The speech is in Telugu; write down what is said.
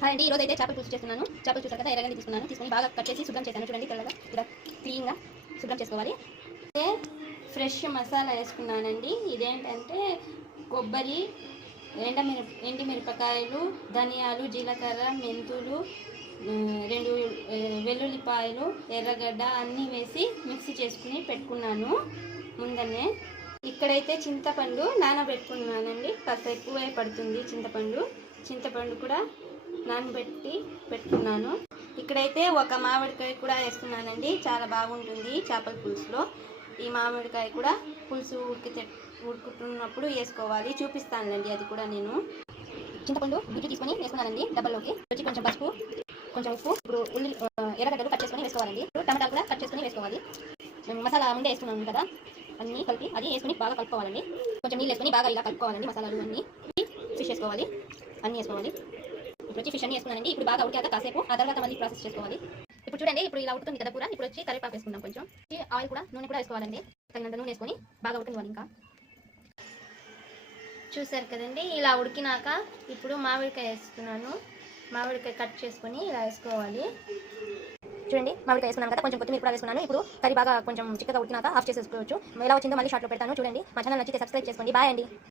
హాయ్ అండి, ఈరోజు అయితే చేపల పులుసు చేస్తున్నాను. చేపలు చూసారు కదా, ఎర్రగడ్డ తీసుకొని బాగా కట్ చేసి శుభ్రం చేశాను. చూడండి, తెల్లగా ఇలా క్లీన్గా శుభ్రం చేసుకోవాలి. అయితే ఫ్రెష్ మసాలా వేసుకున్నానండి. ఇదేంటంటే కొబ్బరి, ఎండిమిరపకాయలు, ధనియాలు, జీలకర్ర, మెంతులు, 2 వెల్లుల్లిపాయలు, ఎర్రగడ్డ అన్నీ వేసి మిక్సీ చేసుకుని పెట్టుకున్నాను ముందనే. ఇక్కడైతే చింతపండు నానబెట్టుకున్నానండి. కాస్త ఎక్కువే పడుతుంది చింతపండు కూడా నానబెట్టి పెట్టుకున్నాను. ఇక్కడైతే ఒక మామిడికాయ కూడా వేస్తున్నానండి. చాలా బాగుంటుంది చేపల పులుసులో. ఈ మామిడికాయ కూడా పులుసు ఉడుకుతున్నప్పుడు వేసుకోవాలి. చూపిస్తానండి అది కూడా నేను. చింతపండు గుజ్జు తీసుకొని వేసుకున్నానండి డబ్బాలోకి. వచ్చి కొంచెం పసుపు, కొంచెం ఉప్పు. ఇప్పుడు ఎర్రగడ్డలు కట్ చేసుకొని వేసుకోవాలండి. టమాటాలు కూడా కట్ చేసుకొని వేసుకోవాలి. మసాలా ముందే వేసుకున్నాను కదా, అన్నీ కలిపి అది వేసుకొని బాగా కలుపుకోవాలండి. కొంచెం నీళ్ళు వేసుకొని బాగా ఇలా కలుపుకోవాలండి. మసాలాలు అన్నీ. ఫిష్ వేసుకోవాలి, అన్నీ వేసుకోవాలి. ఇప్పుడు వచ్చి ఫిష్ అన్నీ వేసుకున్నానండి. ఇప్పుడు బాగా ఉడికాక కాసేపు ఆ తర్వాత మళ్ళీ ప్రాసెస్ చేసుకోవాలి. ఇప్పుడు చూడండి, ఇప్పుడు ఇలా ఉడుతుంది కదా కూర. ఇప్పుడు వచ్చి కరివేపాకు వేసుకుందాం. కొంచెం ఆయిల్ కూడా, నూనె కూడా వేసుకోవాలండి. తగినంత నూనె వేసుకొని బాగా ఉడకనివ్వాలి. ఇంకా చూసారు కదండి, ఇలా ఉడికినాక ఇప్పుడు మామిడికాయ వేస్తున్నాను. మామిడికాయ కట్ చేసుకొని ఇలా వేసుకోవాలి. చూడండి, మామిడికాయ వేసుకున్నాను కదా, కొంచెం కొత్తిమీర కూడా వేసుకున్నాను. ఇప్పుడు కర్రీ బాగా కొంచెం చిక్కగా ఉడికినాక ఆఫ్ చేసేసుకోవచ్చు. ఎలా వచ్చిందో మళ్ళీ షార్ట్లో పెడతాను. చూడండి, మా ఛానల్ నచ్చితే సబ్స్క్రైబ్ చేసుకోండి. బాయ్ అండి.